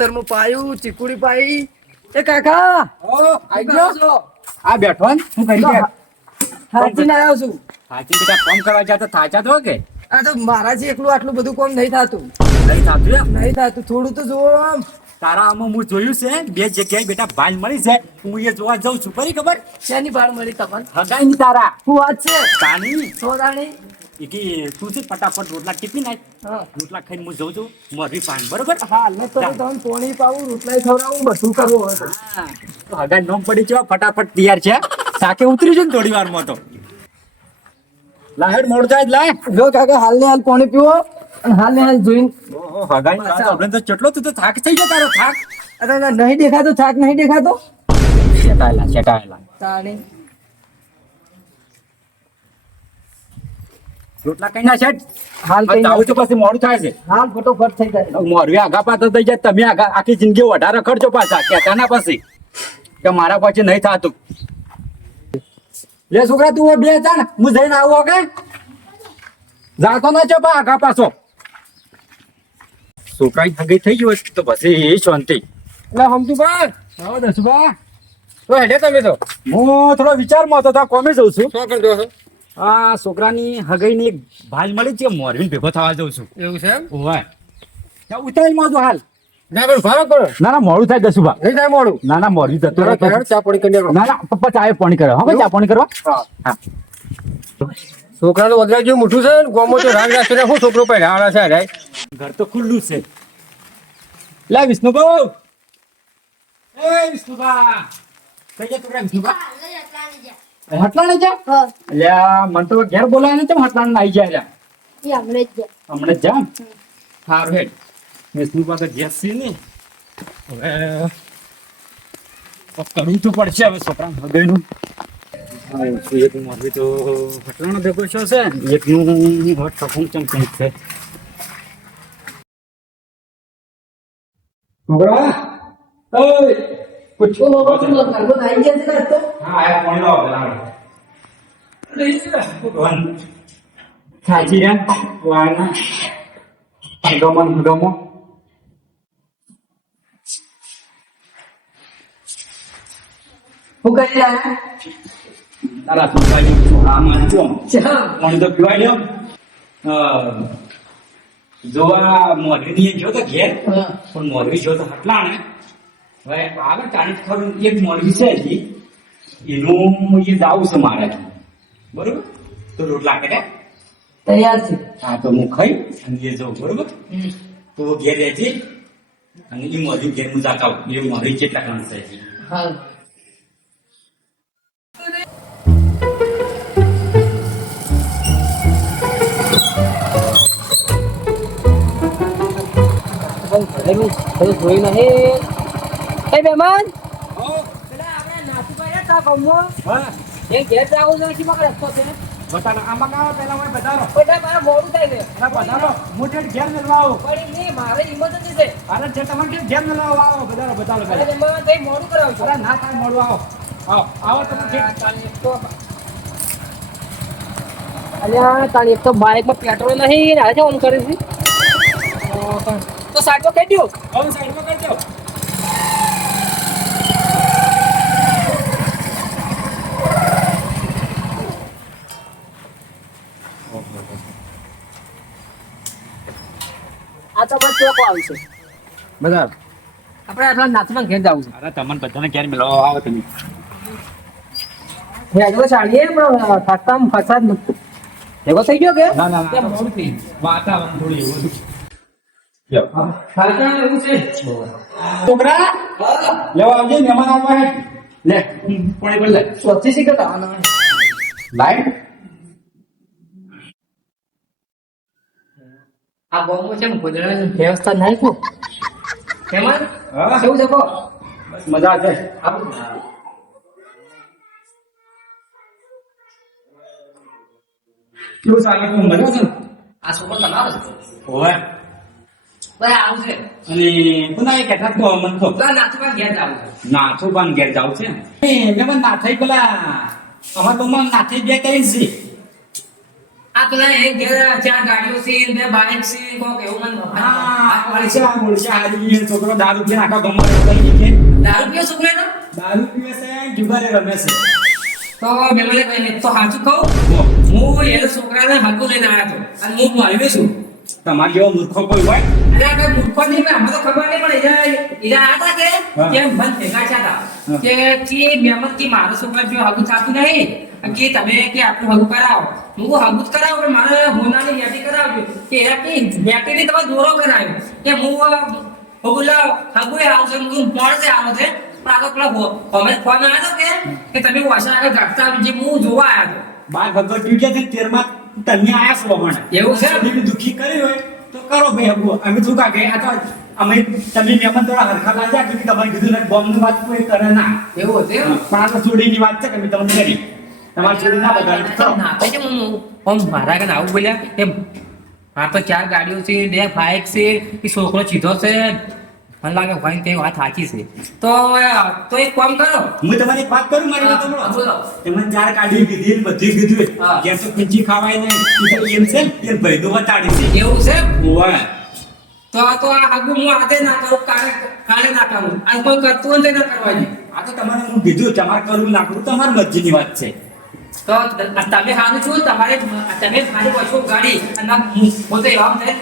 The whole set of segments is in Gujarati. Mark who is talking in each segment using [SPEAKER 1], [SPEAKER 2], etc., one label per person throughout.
[SPEAKER 1] ખેતરમાં પાયું ચીકુડી પાઈ. એ કાકા?
[SPEAKER 2] આ બેઠો ને? કરી
[SPEAKER 1] આવ્યો છું.
[SPEAKER 2] સાચી બેટા ફોન કરવા ગયા તો થાચા તો કે?
[SPEAKER 1] આ તો મારાથી એકલું આટલું બધું કોમ નહીં થતું.
[SPEAKER 2] નહીં થાતું
[SPEAKER 1] નહીં થતું. થોડું તો જુઓ આમ.
[SPEAKER 2] તારા આમાં હું જોયું છે બે જગ્યાએ બેટા ભાલ મળી છે. હું એ જોવા જાઉં છું. ફરી ખબર?
[SPEAKER 1] શેની ભાળ મળી તમને?
[SPEAKER 2] હગાઈ ની તારા.
[SPEAKER 1] શું વાત છે?
[SPEAKER 2] તાની.
[SPEAKER 1] સોદાણી
[SPEAKER 2] એ કે તું છે ફટાફટ રોટલા ટીપી નાખ. રોટલા ખાઈને હું જઉં છું મોરબી પાન બરોબર?
[SPEAKER 1] હાલ મેં તો તમને પોણી પાવું રોટલાય ખવડાવું બધું કરવું હોય
[SPEAKER 2] હા, તો હગાઈ નોમ પડી છે ફટાફટ તૈયાર છે. સાકે ઉતરી છે ને થોડી વારમાં તો. લાહેડ મોડ થાય જ લાય
[SPEAKER 1] જો કાકા હાલ ને હાલ પાણી પીવો હાલ ને હાલ જોઈને.
[SPEAKER 2] ઓહો હગાઈ તો આપણે તો તું તો થાક થઈ ગયો તારો થાક.
[SPEAKER 1] અરે નહીં દેખાતો થાક નહીં દેખાતો?
[SPEAKER 2] શેટાયેલા શેટાયેલા.
[SPEAKER 1] તાણી.
[SPEAKER 2] રોટલા કઈ ના છે
[SPEAKER 1] હાલ કઈ
[SPEAKER 2] આવું તો પછી મોડું થાય છે.
[SPEAKER 1] હાલ ફટોફટ થઈ જાય.
[SPEAKER 2] મોરવી આગા પાછા થઈ જાય તમે આગા આખી જિંદગી વધારે ખર્ચો પાછા કહેતા ના પછી. કે મારા પછી નહીં થતું. લે છોકરા તું બે જાણ હું જઈને આવું કે જાતો ના છો પા આગા પાછો. છોકરા હગી થઈ ગયું હોય તો પછી એ શાંતિ.
[SPEAKER 1] એટલે સમજુ ભાઈ
[SPEAKER 2] આવો દસુભા.
[SPEAKER 1] તો હેડે તમે તો.
[SPEAKER 2] હું થોડો વિચારમાં હતો તો કોમે જઉં છું.
[SPEAKER 1] શું કરજો છો?
[SPEAKER 2] આ છોકરાની હગઈની એક ભાલ મળી છે મોરવી ભેગો થવા જઉં છું.
[SPEAKER 1] એવું છે
[SPEAKER 2] હોય ત્યાં હાલ.
[SPEAKER 1] ના પણ ભાડો કરો
[SPEAKER 2] ના ના મોડું થાય
[SPEAKER 1] નહીં થાય મોડું.
[SPEAKER 2] ના ના જતો રહે.
[SPEAKER 1] ચા પડી કરી
[SPEAKER 2] ના ના પપ્પા ચાય પાણી કરે. હવે ચા પાણી કરવા હા.
[SPEAKER 1] છોકરાનું વગર જેવું મોટું છે ને ગોમો તો રાગ છોકરો પર રાણા છે રાય?
[SPEAKER 2] ઘર તો ખુલ્લું છે. લે વિષ્ણુભાઉ એ વિષ્ણુભા. કઈ ગયા છોકરા વિષ્ણુભા? હટલાણે છે અલ્યા મને તો ઘેર બોલાય ને ચમ હટલાણે આવી જાય. હમણાં જ સારું હેડ છે ને હવે તો કરવું તો પડશે હવે છોકરા હૃદયનું એક મોરબી તો હટલાણો ભેગો છો છે એકનું હોટ ટફું ચમચમ છે છોકરા ઓય પૂછો હા આ કોણ લાવ બરાબર કોણ સાચી રે વાના ગમન ગમો
[SPEAKER 1] હું કરી રહ્યા
[SPEAKER 2] તારા છોકરાની આ માનજો કોણ તો પીવાય લ્યો અ, જોવા મોરબી જો તો ઘેર પણ મોરબી જો તો હટલા ને હવે આગળ ચાલીસ ખરું એક મોરબી છે હજી એનું એ જાવું છે મારે બરોબર? તો રોટલા કરે
[SPEAKER 1] તૈયાર છે.
[SPEAKER 2] હા તો હું ખાઈ અને એ જાઉં બરોબર? તો ઘેર રહેજે અને એ મોરબી ઘેર હું જાતા આવું. એ મોરબી કેટલા કામ છે.
[SPEAKER 1] જોઈ નહીં એ બેમાન.
[SPEAKER 2] હા.
[SPEAKER 1] એ ઘેર જાવું છે શી મગર રસ્તો છે.
[SPEAKER 2] બતાડો આમાં કાં પેલા હોય બતાડો
[SPEAKER 1] બધા મારા મોડું થાય છે.
[SPEAKER 2] બતાડો હું ઠેઠ ઘેર મેળવા આવું
[SPEAKER 1] પણ નહીં મારે ઇમરજન્સી છે.
[SPEAKER 2] અરે જે તમારે ઠેઠ ઘેર મેળવા આવો બતાડો બતાડો પહેલા
[SPEAKER 1] મોડું કરાવશો.
[SPEAKER 2] અરે ના મળવા આવો. આવો આવો તમે ઠેઠ
[SPEAKER 1] અલ્યા તાણી એક તો બાઇકમાં પેટ્રોલ નહીં ને આજે ઓન કરે છે. તો સાચો કહી દો
[SPEAKER 2] હવે સાઈડમાં કરજો
[SPEAKER 1] લોકો આવશે
[SPEAKER 2] બધા
[SPEAKER 1] આપણે આટલા નાથમાં ઘેર જવું છે.
[SPEAKER 2] અરે તમને બધાને ઘેર મેળવા આવો તમે.
[SPEAKER 1] ભેગો ચાલીએ પણ ફસામ ફસાદ નથી ભેગો થઈ ગયો કે?
[SPEAKER 2] ના, ના, ના.
[SPEAKER 1] મોડું થઈ
[SPEAKER 2] વાતાવરણ થોડું એવું
[SPEAKER 1] એવું
[SPEAKER 2] છોકરા? લેવા આવજે મહેમાન આવવા લે પાણી પર લે.
[SPEAKER 1] સ્વચ્છ શીખત
[SPEAKER 2] લાઈટ?
[SPEAKER 1] આ ગામમાં છે ને ગોદડાની વ્યવસ્થા નહીં કો કેમાં
[SPEAKER 2] હા.
[SPEAKER 1] કેવું છે કો
[SPEAKER 2] બસ મજા છે કેવું ચાલે તું મજા છે? ને
[SPEAKER 1] આ છોકરો તમારો
[SPEAKER 2] ઓવે
[SPEAKER 1] બરાબર આવું છે.
[SPEAKER 2] અને પુના એક કહેતા તો મન તો?
[SPEAKER 1] નાથમાં ઘેર જવું છે.
[SPEAKER 2] નાથો પાન ઘેર જાવ છે? એ મેં નાથાઈ પેલા અમાર તો નાથાઈ બે કઈ છે.
[SPEAKER 3] આ પેલા એક ઘેર ચાર ગાડીઓ છે બે બાઇક છે કોક એવું મને
[SPEAKER 2] હા ઓળશા ઓળશા છોકરો દારૂ પીને આખા ગામમાં કરી છે
[SPEAKER 3] દારૂ પીઓ છોકરો?
[SPEAKER 2] દારૂ પીવે છે રમે છે.
[SPEAKER 3] તો મેમલે કહીને તો સાચું કહું? હું એ છોકરાને હાકું લઈને આવ્યો હતો. અને હું માર્યો છું
[SPEAKER 2] તમારે જેવો મૂર્ખો કોઈ હોય
[SPEAKER 3] આ કઈ નહીં તો ખબર નહીં પણ એના એના આ હતા કે કે મન ભેગા થયા કે કે મહેમદ કે મારો છોકરા જો હાગું થતું નહીં કે તમે કે આટલું હાગું કરાવો. હું હાગું જ કરાવું પણ મારે હોનાની યાદી કરાવજો કે એના કે બેટરી તમે દોરો કરાયો કે હું હું બોલા આવશે. હું મોડે આવો છે પણ આ પેલા હો- ફોન આવ્યો કે કે તમે વાસા આગળ જે હું જોવા આવ્યો
[SPEAKER 2] બાર ભગવત જુગ્યા છે તેરમાં તમે આયા છો
[SPEAKER 3] એવું છે?
[SPEAKER 2] દુઃખી દુખી કરી હોય? કરો ભાઈ હગું અમે શું કાકે આ તો અમે તમે મહેમાન થોડા હરખા લાગ્યા કે તમારે કીધું ને બોમ્બની વાત કોઈ કરે ના.
[SPEAKER 3] એવું એમ?
[SPEAKER 2] પણ આ તો છોડીની વાત છે કે મેં તમને કરી. તમારે છોડી ના બગાડી. કરો
[SPEAKER 3] ના તો કેમ આમ મારા આગળ આવું બોલ્યા એમ આ તો ચાર ગાડીઓ છે બે બાઇક છે એ છોકરો સીધો છે મને લાગે ભાઈ કઈ વાત સાચી છે. તો તો એક કામ કરો.
[SPEAKER 2] હું તમારી વાત કરું મારી વાત સાંભળો.
[SPEAKER 3] બોલો.
[SPEAKER 2] તમે ચાર કાઢી કીધી ને બધી કીધું
[SPEAKER 3] હા.
[SPEAKER 2] જેમ તો ખીચી ખાવાય ને એમ છે એ ભાઈ નું બતાડી છે
[SPEAKER 3] એવું છે?
[SPEAKER 2] ઓવે.
[SPEAKER 3] તો આ તો આ આગળ હું આજે ના કરું કાલે કાલે ના કરું. આ કોઈ કરતું હોય ના કરવાની.
[SPEAKER 2] આ તો તમારે હું કીધું તમારે કરવું ના કરવું તમારી મરજીની વાત છે.
[SPEAKER 3] તો તમે સારું છો? તમારે તમે મારી પાછું ગાડી અને હું પોતે એવા થાય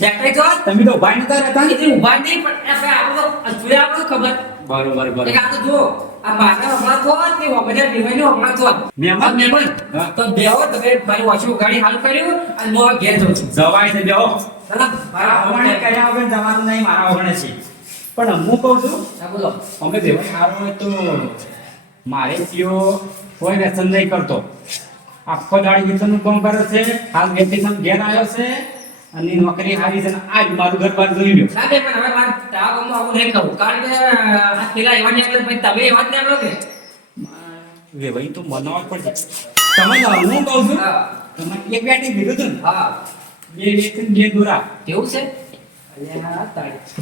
[SPEAKER 3] દેખાય તો
[SPEAKER 2] તમે તો ઊભા નતા રહેતા ને?
[SPEAKER 3] એ ઊભા નહીં પણ ભાઈ આપણો જોયા આપણો ખબર
[SPEAKER 2] બરોબર બરોબર
[SPEAKER 3] એક આ તો જો આ મારા હમણાં તો કે વગર દેવાયનું હમણાં તો
[SPEAKER 2] મહેમાન?
[SPEAKER 3] મહેમાન.
[SPEAKER 2] હા.
[SPEAKER 3] તો બેહો, તમે મારી વાંચી ગાડી હાલ કર્યું અને મો ઘેર જાઉં છું.
[SPEAKER 2] જવાય છે બેહો? મારા હમણે કર્યા વગર જવાનું નહીં મારા હમણે છે પણ હું કહું છું
[SPEAKER 3] હા, બોલો.
[SPEAKER 2] અમે દેવાય સારો હોય તો મારે પીઓ કોઈ વ્યસન નહીં કરતો આખો દાડી ગીતનું કામ કરે છે હાલ વેકેશન ઘેર આવ્યો છે અને નોકરી હારી છે આજ મારું ઘર બાર જોઈ લ્યો
[SPEAKER 3] ના પણ હવે મારે તાવ આવું નહીં કહું. કારણ કે આ પેલા એવા નીકળે પછી તમે એવા જ નીકળો કે?
[SPEAKER 2] વેવાઈ તો મનાવવા જ પડશે. તમે હું કહું છું? તમે એક બેટી કીધું હતું
[SPEAKER 3] હા.
[SPEAKER 2] બે વેતન બે દોરા.
[SPEAKER 3] કેવું છે?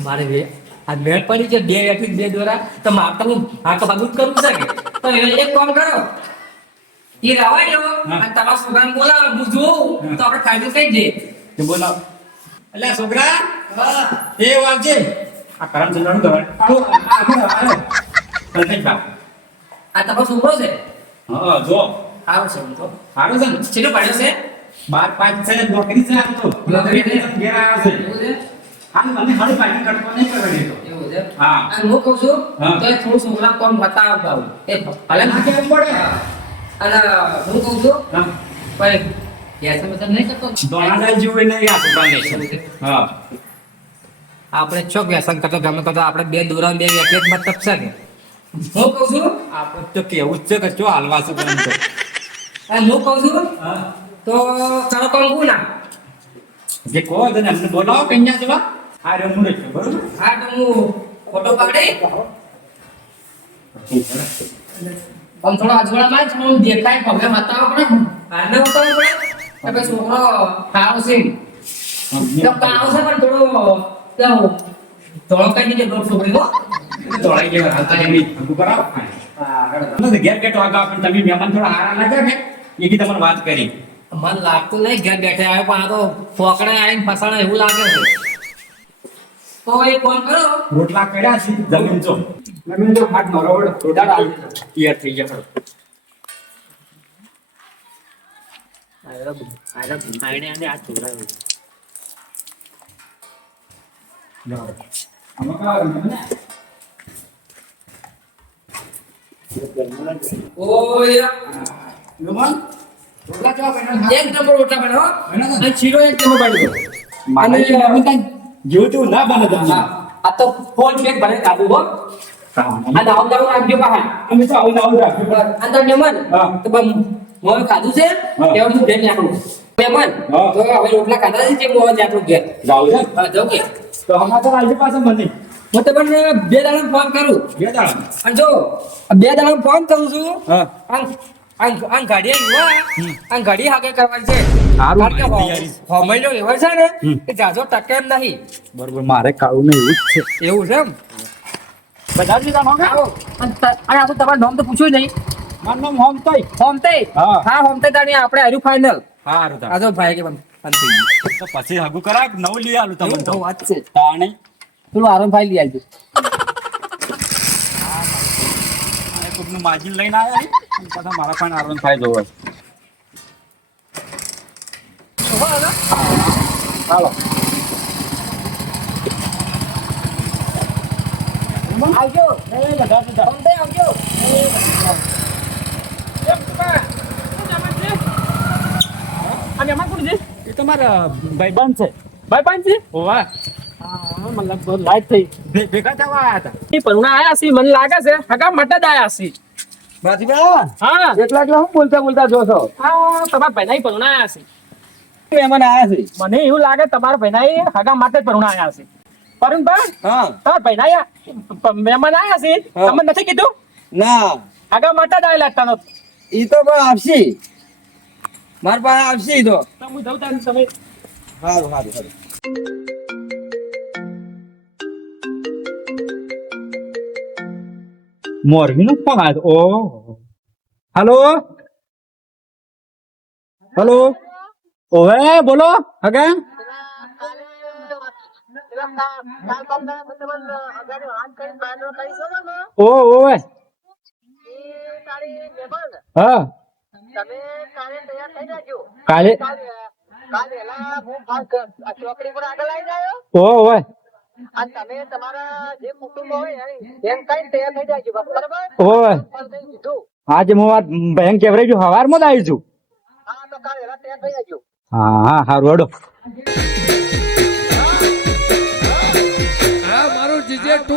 [SPEAKER 3] મારે બે આ મેળ પડી છે બે એથી બે દોરા. તો મારે તો હું આ તો જ કરવું છે કે? તો એક કામ કરો. એ રવા
[SPEAKER 2] હા.
[SPEAKER 3] અને તમારા છોકરાને બોલાવો હું જોઉં તો આપણે ફાયદો થઈ જાય.
[SPEAKER 2] તે બોલાવ અલ્યા છોકરા? એ આવજે આ કરમ ચંદ્રનું આવો આવો.
[SPEAKER 3] આ તમારો છોકરો છે.
[SPEAKER 2] હા જો
[SPEAKER 3] સારું છે તો
[SPEAKER 2] સારું છે ને?
[SPEAKER 3] છેલ્લો પાડ્યો છે?
[SPEAKER 2] બાર પાંચ છે નોકરી છે આમ તો.
[SPEAKER 3] નોકરી
[SPEAKER 2] ઘેર આવ્યો છે.
[SPEAKER 3] એવું છે?
[SPEAKER 2] હાલ મને હળી પાછી કટકો નહીં કરવા દેતો
[SPEAKER 3] એવું છે?
[SPEAKER 2] હા.
[SPEAKER 3] અને હું કહું છું. તો એ થોડું છોકરા કોમ બતાવતા એ ભલે.
[SPEAKER 2] ના કેવું પડે?
[SPEAKER 3] અને હું કહું છું. ભાઈ આપણે ચોક વ્યસન કરતો ગમે કરતો આપણે બે દોરા બે વ્યક્તિ મતલબ છે ને. હું કહું છું?
[SPEAKER 2] આપણે તો કેવું જ છે કે ચો હાલવા છે
[SPEAKER 3] હું કહું છું? તો ચાલો કોણ કહું ના
[SPEAKER 2] જે કહો તને અમને બોલાવો કઈ જવા હા રહ્યો હું છે, બરોબર?
[SPEAKER 3] હા તો હું ફોટો પાડી. પણ થોડો અજવાળામાં જ હું દેખાય પગે બતાવો પડે હારને બતાવો પડે કે છોકરો કાળો છે તો કાળો છે પણ થોડો કેવો થોડો કઈ દીધે દોઢ છોકરી હો
[SPEAKER 2] ગયો હાલતા એમની ભેગું કરાવો અમે ઘેર બેઠો આગળ પણ તમે મહેમાન થોડા હારા ના કરે એ કી તમને વાત કરી
[SPEAKER 3] મન લાગતું નહીં ઘેર બેઠે આવ્યો પણ આ તો ફોકડે આવીને ફસાણે એવું લાગે છે તો એ ફોન કરો
[SPEAKER 2] રોટલા કર્યા છે જમીન જો જમીન જો હાથ મારો વડો આવી તૈયાર થઈ ગયા નહીં.
[SPEAKER 3] ઓય
[SPEAKER 2] લુમન, રોટલા કેવા બન્યા છે?
[SPEAKER 3] એક નંબર રોટલા બને હો? અને શીરો એક નંબર બની
[SPEAKER 2] મારે
[SPEAKER 3] અને-
[SPEAKER 2] જેવું તેવું ના બને તમને.
[SPEAKER 3] આ તો ફોન પેક ભરે કાબુ હો આ દાવ દાવ રાખજો બહાર
[SPEAKER 2] અમે તો આવું ને આવું રાખ્યું.
[SPEAKER 3] આ તો મહેમાન
[SPEAKER 2] હા.
[SPEAKER 3] તો બમ મોં ખાધું છે. એવું હું ઘેર નાખું મહેમાન
[SPEAKER 2] હા.
[SPEAKER 3] તો હવે રોટલા ખાધા છે જે મોં જાતું ઘેર
[SPEAKER 2] જાવ છે?
[SPEAKER 3] હા જાવ કે
[SPEAKER 2] તો હમણાં તો આવજો પાછો મને.
[SPEAKER 3] હું તમને બે દાડા ફોન કરું
[SPEAKER 2] બે દાડા.
[SPEAKER 3] અને જો બે દાડા ફોન કરું છું
[SPEAKER 2] હા.
[SPEAKER 3] ગાડી ગાડી હાકે કરવાની છે
[SPEAKER 2] છે.
[SPEAKER 3] એવો છે ને. કે જાજો ટકે એમ નહીં
[SPEAKER 2] બરોબર મારે કાળું ને એવું જ છે
[SPEAKER 3] એવું છે એમ
[SPEAKER 2] બધા જ લીધા
[SPEAKER 3] ત- અને આ તો તમારું નામ તો પૂછ્યું નહીં
[SPEAKER 2] મારું નામ હોમ તોય.
[SPEAKER 3] હોમતે
[SPEAKER 2] હા.
[SPEAKER 3] હા હોમતે તાણી આપણે હાર્યું ફાઇનલ
[SPEAKER 2] હારું તાણ.
[SPEAKER 4] આ તો ભાઈ કે
[SPEAKER 2] તો પછી હગુ કરાક નવ લઈ આલું તમને તો?
[SPEAKER 4] વાત છે.
[SPEAKER 2] તાણે.
[SPEAKER 4] પેલું આરામ ભાઈ લઈ આવજો.
[SPEAKER 2] આ કોકનું માજીન લઈને આયા છે. પાછા મારા પણ આરવન થાય જોવે હાલો.
[SPEAKER 4] આવજો. આવજો
[SPEAKER 3] અને એમાં કોણ છે
[SPEAKER 2] એ તો મારા ભાઈબંધ છે?
[SPEAKER 3] ભાઈ છે
[SPEAKER 2] ઓવા
[SPEAKER 3] હા મને લાગ લાઈટ થઈ.
[SPEAKER 2] ભેગા થવા આયા હતા?
[SPEAKER 3] પરુણા આયા છે મને લાગે છે હગા માટે જ આયા છે.
[SPEAKER 5] બાજીબા
[SPEAKER 3] હા.
[SPEAKER 5] એટલા એટલા હું બોલતા બોલતા જો
[SPEAKER 3] હા તમારા ભાઈના પરુણા આયા છે.
[SPEAKER 5] મહેમાન આયા છે.
[SPEAKER 3] મને એવું લાગે તમારા ભાઈના હગા માટે જ પરુણા આયા છે. પરુણભાઈ
[SPEAKER 5] હા.
[SPEAKER 3] તમારા ભાઈના આયા મહેમાન આયા છે. તમને નથી કીધું?
[SPEAKER 5] ના.
[SPEAKER 3] હગા માટે જ આયેલા હતા
[SPEAKER 5] ઈ તો પણ આપશે. માર પાસે આવશે તો.
[SPEAKER 3] તો હું જઉં તમે
[SPEAKER 5] સારું સારું સારું
[SPEAKER 2] મોરબીનું ફોન આવ્યો ઓ હાલો? હાલો? ઓવે બોલો હગા. ઓ ઓવે. હા. કાલે આજે હું વાત બેંક કેવરેજ હવારમાં આવી છું. મારું ટુ